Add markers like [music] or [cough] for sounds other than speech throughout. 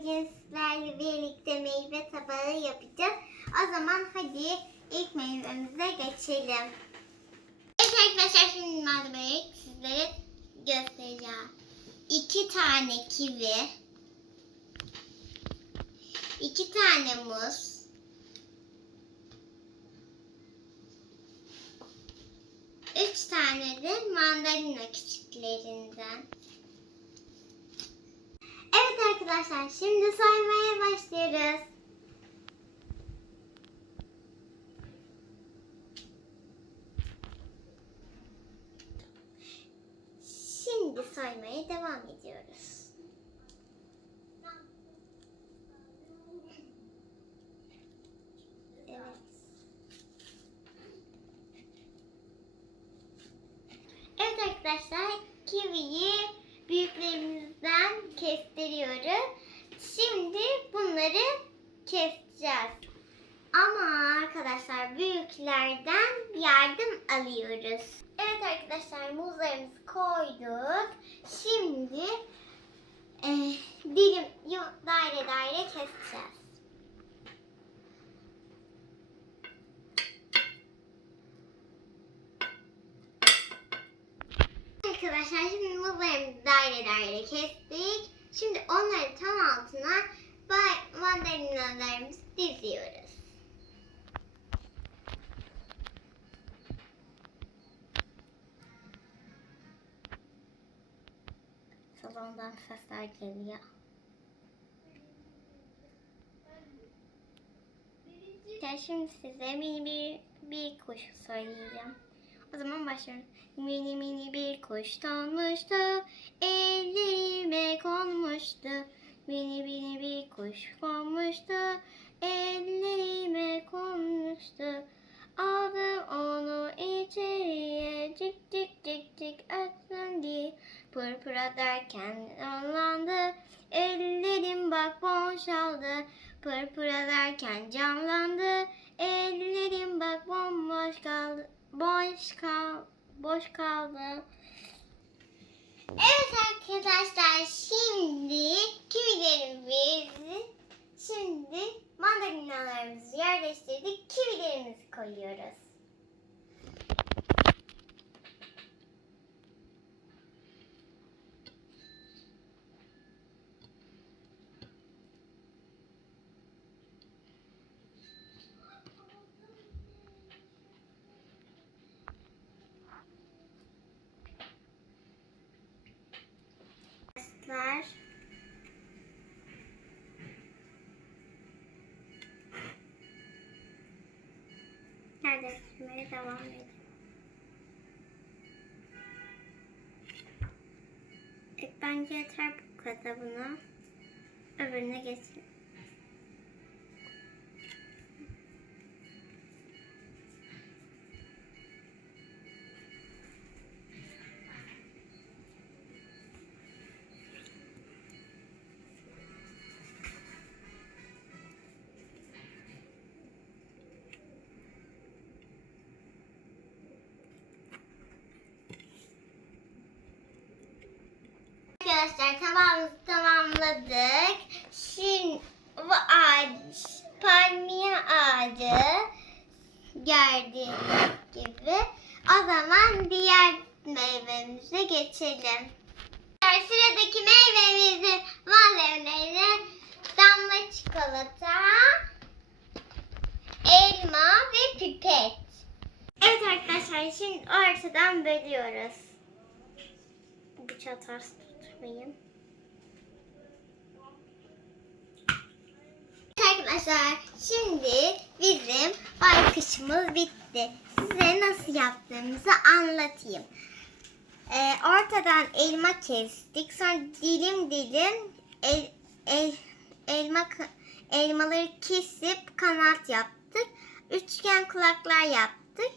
bugün sizlerle birlikte meyve tabağı yapacağız. O zaman hadi ilk meyvemize geçelim. Evet arkadaşlar şimdi sizlere göstereceğim. İki tane kivi, iki tane muz, üç tane de mandalina küçüklerinden. Arkadaşlar şimdi saymaya başlıyoruz. Şimdi saymaya devam ediyoruz. Evet. Evet arkadaşlar kiviyi büyüklerimizden kestiriyoruz. Şimdi bunları keseceğiz. Ama arkadaşlar büyüklerden yardım alıyoruz. Evet arkadaşlar muzlarımızı koyduk. Şimdi e, dilim daire daire keseceğiz. Arkadaşlar şimdi muzlarımızı daire daire kestik. Şimdi onları tam altına mandalinalarımızı diziyoruz. Salondan sesler geliyor. Şimdi size mini bir, bir kuş söyleyeceğim. Başlıyorum. Mini mini bir kuş donmuştu, ellerime konmuştu. Mini mini bir kuş konmuştu, ellerime konmuştu. Aldım onu içeriye, cik cik cik cik ötsün diye. Pırpıra derken anlandı, ellerim bak boşaldı. Pırpıra derken canlandı, ellerim bak bomboş kaldı boş kal boş kaldı. Evet arkadaşlar şimdi kivilerimizi şimdi mandalinalarımızı yerleştirdik. Kivilerimizi koyuyoruz. Arkadaşlar yerleştirmeye devam edelim. Bence yeter bu kadar buna. Öbürüne geçelim. Arkadaşlar tamamımızı tamamladık. Şimdi bu ağaç palmiye ağacı gördüğünüz gibi. O zaman diğer meyvemize geçelim. Sıradaki meyvemizin malzemeleri damla çikolata, elma ve pipet. Evet arkadaşlar şimdi ortadan bölüyoruz. Bıçağı ters tutmayayım. Arkadaşlar şimdi bizim baykuşumuz bitti. Size nasıl yaptığımızı anlatayım. Ee, ortadan elma kestik. Sonra dilim dilim el, el, elma elmaları kesip kanat yaptık. Üçgen kulaklar yaptık.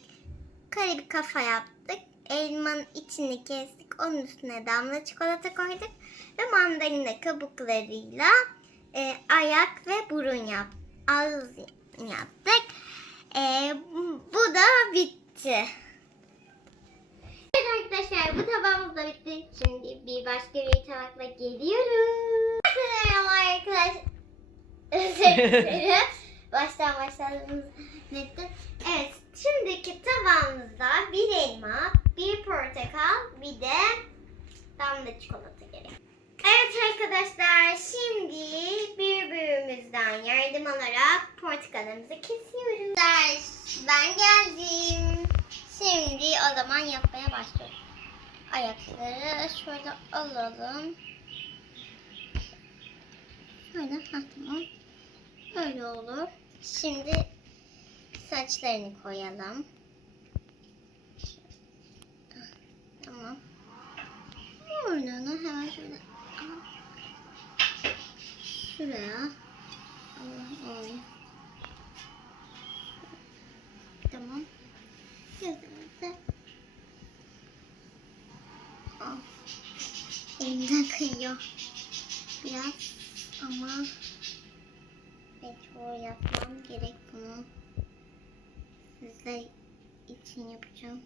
Kare bir kafa yaptık. Elmanın içini kestik. Onun üstüne damla çikolata koyduk. Ve mandalina kabuklarıyla e, ayak ve burun yap, ağız yaptık. E, bu da bitti. Evet arkadaşlar bu tabağımız da bitti. Şimdi bir başka bir tabakla geliyoruz. Merhaba arkadaşlar. [laughs] ederim. Baştan başladığımız netti. Evet, şimdiki tabağımızda bir elma, bir portakal, bir de damla çikolata gerek. Evet arkadaşlar, şimdi bir büyüğümüzden yardım alarak portakalımızı kesiyoruz. Ben geldim. Şimdi o zaman yapmaya başlıyoruz. Ayakları şöyle alalım. Şöyle, ha tamam. Böyle olur. Şimdi saçlarını koyalım. Ah, Tamam. Burnunu hemen şöyle. Şuraya. Allah olmuyor. Tamam. Ah. Elimden kayıyor. Biraz ama mecbur yapmam gerek bunu. Sizler için yapacağım.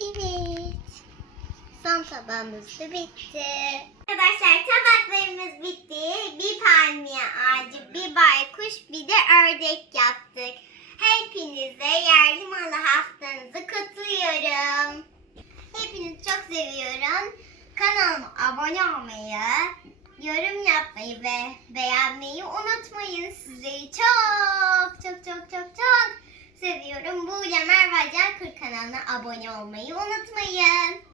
Evet. Son tabağımız da bitti. Arkadaşlar tabaklarımız bitti. Bir palmiye ağacı, bir baykuş, bir de ördek yaptık. Hepinize yerli malı haftanızı kutluyorum. Hepinizi çok seviyorum. Kanalıma abone olmayı, yorum yapmayı ve beğenmeyi unutmayın. Sizleri çok çok çok çok çok seviyorum. Bu Merve Can Kır kanalına abone olmayı unutmayın.